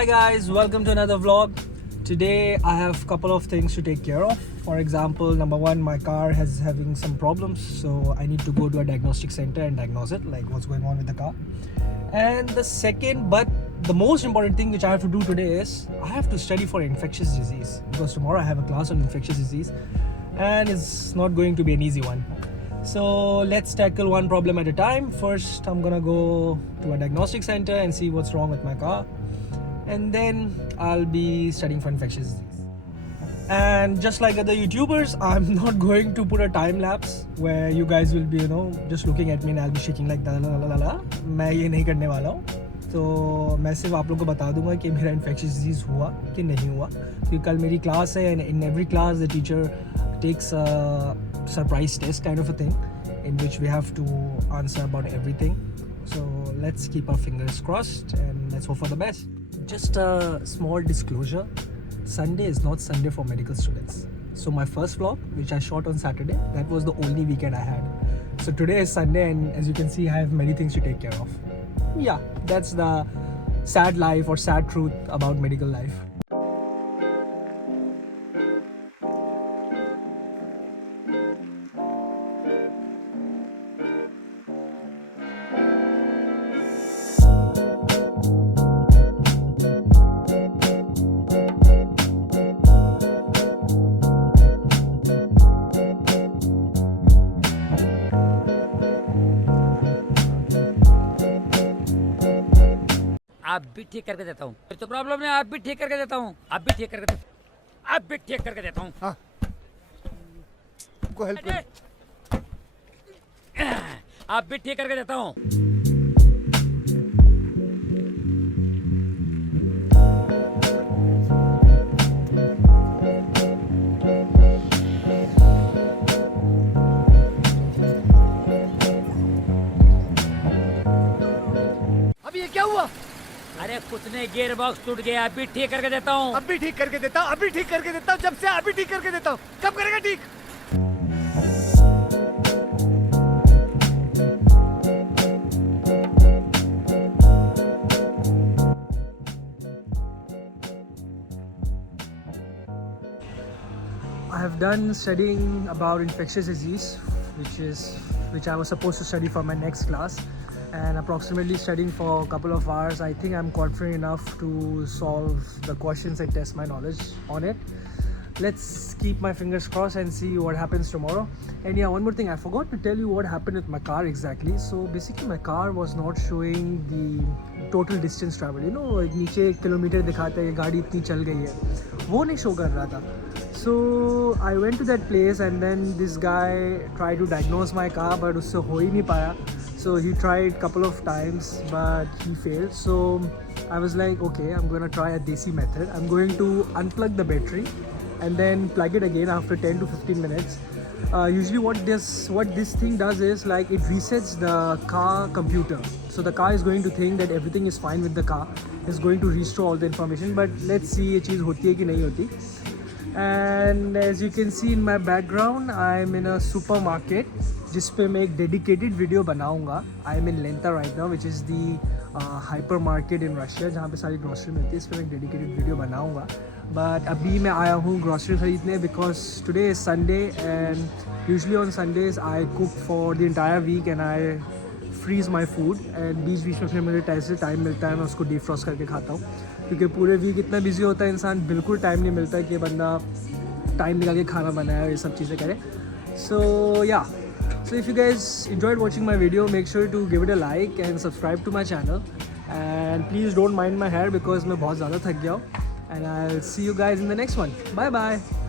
Hi guys, welcome to another vlog. Today I have a couple of things to take care of. For example, number one, my car is having some problems, so I need to go to a diagnostic center and diagnose it, like what's going on with the car. And the second, but the most important thing which I have to do today is I have to study for infectious disease, because tomorrow I have a class on infectious disease and it's not going to be an easy one. So let's tackle one problem at a time. First, I'm gonna go to a diagnostic center and see what's wrong with my car, and then I'll be studying for infectious disease. And just like other YouTubers, I'm not going to put a time lapse where you guys will be, just looking at me and I'll be shaking like that. मैं ये नहीं करने वाला हूँ. तो मैं सिर्फ आप लोगों को बता दूंगा कि मेरा infectious disease हुआ कि नहीं हुआ, क्योंकि कल मेरी क्लास है and in every class the teacher takes a surprise test kind of a thing in which we have to answer about everything. So let's keep our fingers crossed and let's hope for the best. Just a small disclosure, Sunday is not Sunday for medical students. So my first vlog, which I shot on Saturday, that was the only weekend I had. So today is Sunday and as you can see I have many things to take care of. Yeah, that's the sad life or sad truth about medical life. आप भी ठीक करके देता हूँ, तो problem है। आप भी ठीक करके देता हूँ, आप भी ठीक करके देता हूँ। हाँ, को हेल्प कर। आप भी ठीक करके देता हूँ। अभी ये क्या हुआ? अरे कुछ नहीं, गियर बॉक्स टूट गया। आप भी ठीक करके देता हूँ। अब भी ठीक करके देता हूँ, अभी ठीक करके देता हूँ, जब से अभी ठीक करके देता हूँ। कब करेगा ठीक? I have done studying about infectious disease, which I was supposed to study for my next class, and approximately studying for a couple of hours. I think I'm confident enough to solve the questions and test my knowledge on it. Let's keep my fingers crossed and see what happens tomorrow. And yeah, one more thing, I forgot to tell you what happened with my car exactly. So basically my car was not showing the total distance travel. नीचे kilometre दिखाता है गाड़ी इतनी चल गई है, वो नहीं शो कर रहा था. So I went to that place and then this guy tried to diagnose my car, but उससे हो ही नहीं पाया. So he tried couple of times but he failed. So I was like, okay, I'm gonna try a desi method. I'm going to unplug the battery and then plug it again after 10 to 15 minutes. Usually what this thing does is like it resets the car computer. So the car is going to think that everything is fine with the car. It's going to restore all the information. But let's see ये चीज़ होती है कि नहीं होती. And as you can see in my background, I'm in a supermarket जिस पे मैं एक dedicated video बनाऊंगा. I'm in Lenta right now, which is the hypermarket in Russia जहाँ पे सारी grocery मिलती है. इस पे मैं एक dedicated video बनाऊंगा. But अभी मैं आया हूँ grocery खरीदने because today is Sunday and usually on Sundays I cook for the entire week and I freeze my food and बीच में फिर मुझे ऐसे टाइम मिलता है मैं उसको defrost करके खाता हूँ, क्योंकि पूरे वीक इतना बिजी होता है इंसान, बिल्कुल टाइम नहीं मिलता है कि बंदा टाइम निकाल के खाना बनाए और ये सब चीज़ें करे. So yeah, so if you guys enjoyed watching my video, make sure to give it a like and subscribe to my channel, and please don't mind my hair because मैं बहुत ज़्यादा थक गया हूँ, and I'll see you guys in the next one. Bye bye.